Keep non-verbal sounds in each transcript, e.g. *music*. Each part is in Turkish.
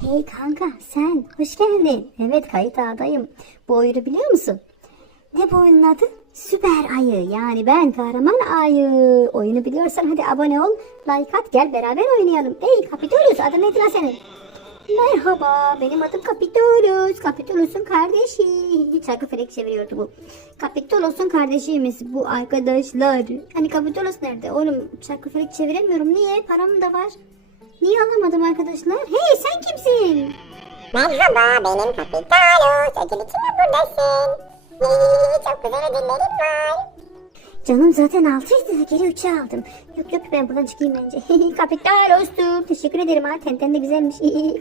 Hey kanka sen hoş geldin. Evet kayıt ağdayım. Bu oyunu biliyor musun? Ne bu oyunun adı? Süper ayı. Yani ben kahraman ayı. Oyunu biliyorsan hadi abone ol. Like at gel beraber oynayalım. Hey Kapitolus adın nedir senin? Merhaba benim adım Kapitolus. Kapitolus'un kardeşi. *laughs* Çarkı felek çeviriyordu bu. Kapitolus'un kardeşiymiş bu arkadaşlar. Hani Kapitolus nerede? Oğlum çarkı felek çeviremiyorum. Niye? Param da var. Niye anlamadım arkadaşlar? Hey sen kimsin? Merhaba benim Kapitalos. Ödül için mi buradasın? Çok güzel ödüllerim var. Canım zaten altıydı. Geri üçe aldım. Yok yok ben buradan çıkayım bence. Kapital olsun. Teşekkür ederim ha. Tenten de güzelmiş.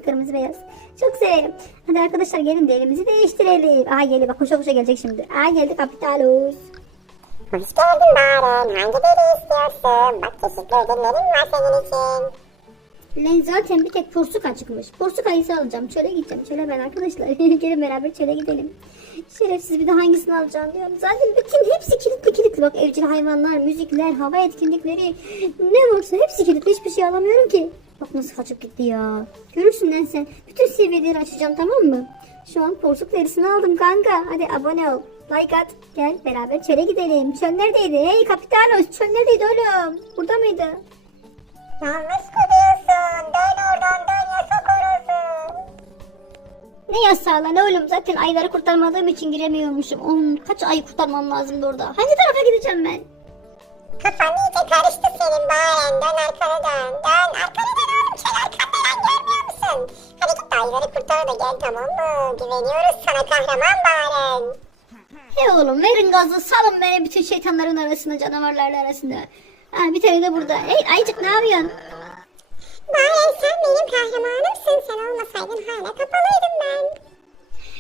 Kırmızı beyaz. Çok severim. Hadi arkadaşlar gelin de elimizi değiştirelim. Aa geldi bak koşa koşa gelecek şimdi. Aa geldi Kapitalos. Hoş geldin Baren. Hangi deri istiyorsun? Bak çeşitli ödüllerim var senin için. Lan zaten bir tek porsuk çıkmış. Porsuk ayısı alacağım. Çöle gideceğim. Çöle ben arkadaşlar. *laughs* Gelin beraber çöle gidelim. Şerefsiz bir de hangisini alacağım diyorum. Zaten bütün hepsi kilitli kilitli. Bak evcil hayvanlar, müzikler, hava etkinlikleri. Ne varsa hepsi kilitli. Hiçbir şey alamıyorum ki. Bak nasıl kaçıp gitti ya. Görürsün lan sen. Bütün seviyeleri açacağım tamam mı? Şu an porsuk derisini aldım kanka. Hadi abone ol. Like at. Gel beraber çöle gidelim. Çöl neredeydi? Hey Kapitalos çöl neredeydi oğlum? Burada mıydı? Yanlış gidiyorsun. Dön oradan dön yasak orası. Ne yasağı lan oğlum zaten ayları kurtarmadığım için giremiyormuşum. Oğlum kaç ay kurtarmam lazımdı orada. Hangi tarafa gideceğim ben? Kafan iyice karıştı senin Baren. Dön arkana dön. Dön arkana dön oğlum. Şöyle arkandan görmüyor musun? Hadi git dayıları kurtar da gel tamam mı? Güveniyoruz sana kahraman Baren. He oğlum verin gazı salın beni bütün şeytanların arasında canavarlarla arasında. Ha bir tane de burada. Hey ayıcık ne yapıyorsun? Baren sen benim kahramanımsın. Sen olmasaydın hala kapalıydım ben.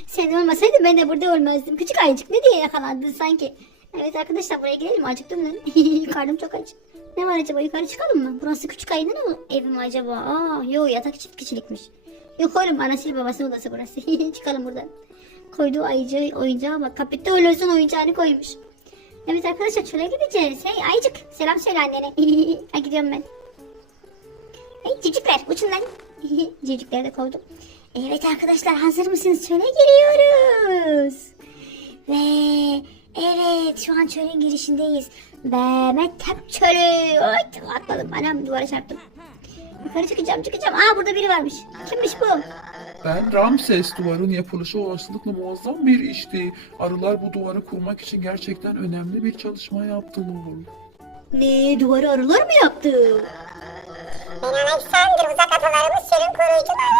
Sen olmasaydın ben de burada olmazdım. Küçük ayıcık ne diye yakalandın sanki. Evet arkadaşlar buraya girelim acıktım lan. *laughs* Karnım çok aç. Ne var acaba yukarı çıkalım mı? Burası küçük ayının mı evi mi acaba? Aa yok yatak çift kişilikmiş. Yok oğlum anasıyla babasının odası burası. *laughs* çıkalım buradan. Koyduğu ayıcı oyuncağa bak. Kapitolos'un oyuncağını koymuş. Evet arkadaşlar çöle gideceğiz. Hey ayıcık selam söyle annene. *laughs* ha gidiyorum ben. Hey civcikler uçun lan. *laughs* Civcikleri de koydum. Evet arkadaşlar hazır mısınız? Çöle giriyoruz. Ve evet şu an çölün girişindeyiz. Ve Mehtap çölü. Ay, atladım anam duvara çarptım. Yukarı çıkacağım çıkacağım. Aa burada biri varmış. Kimmiş bu? Ben Ramses duvarın yapılışı olasılıkla muazzam bir işti. Arılar bu duvarı kurmak için gerçekten önemli bir çalışma yaptılar. Ne duvarı arılar mı yaptı? Ben Alexander uzak atalarımız çölün koruyucuları.